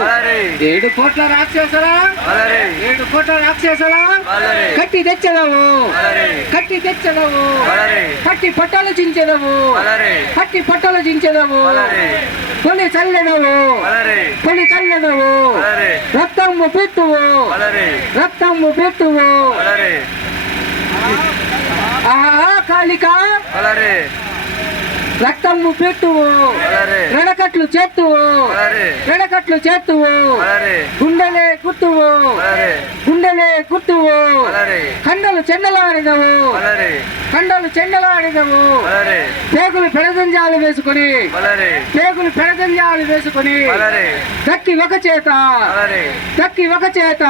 అలరే. ఏడు కోట్ల రాక్షసులా? అలరే. ఏడు కోట్ల రాక్షసులా? అలరే. కట్టి తెచ్చదవు. కట్టి తెచ్చదవు. కట్టి పట్టలు చించెదవు. కట్టి పట్టలు చించెదవు. కొన్ని చల్లెదవు. అలరే. కొన్ని చల్లెదవు. అలరే. రక్తము పెట్టువు. రక్తము పెట్టువు. ఆహా కాళిక. అలరే. రక్తము పెట్టువు రెడకట్లు చేత్తువు రెడకట్లు చేత్తువు గుండెలే అలరే. గుండెలే అలరే. కండలు చెండలాడినవు కండలు చెండలాడినవు పేగులు పెడదంజాలు వేసుకుని. పేగులు పెడదంజాలు వేసుకుని. దక్కి ఒక చేత. దక్కి ఒక చేత.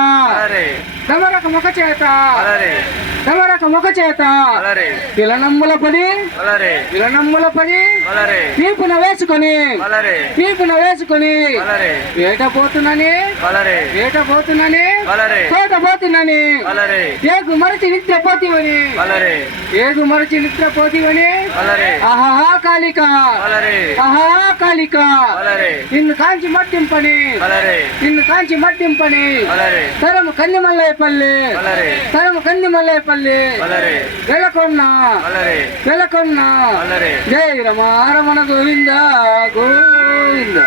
దమరకం ఒక చేత. అలరే. దమరకం ఒక చేత. విలనమ్ముల అలరే. విలనమ్ముల అలరే. వీపున వేసుకొని. అలరే. వీపున వేసుకొని. అలరే. వేట పోతున్నని అలరే. వేట పోతున్నని అలరే. తోట పోతున్నని అలరే. ఏగు మరచి నిద్ర పోతివని. అలరే. ఏగు మరచి నిద్ర పోతివని. అలరే. ಕಾಲಿಕಾ ಮಹಾಕಾಲಿಕಾ ಇನ್ನು ಕಾಂಚಿ ಮಟ್ಟಿಂಪಣಿ ಇನ್ನು ಕಾಂಚಿ ಮಟ್ಟಿಂಪಣಿ ತರಮ ಕನ್ನಿಮಲ್ಲಯಪಲ್ಲಿ ತರಮ ಕನ್ನಿಮಲ್ಲಯಪಲ್ಲಿ ಬೆಳಕೊಣ್ಣ ಬೆಳಕೊಣ್ಣ ಜೈ ರಮಾರಮಣ ಗೋವಿಂದ ಗೋವಿಂದ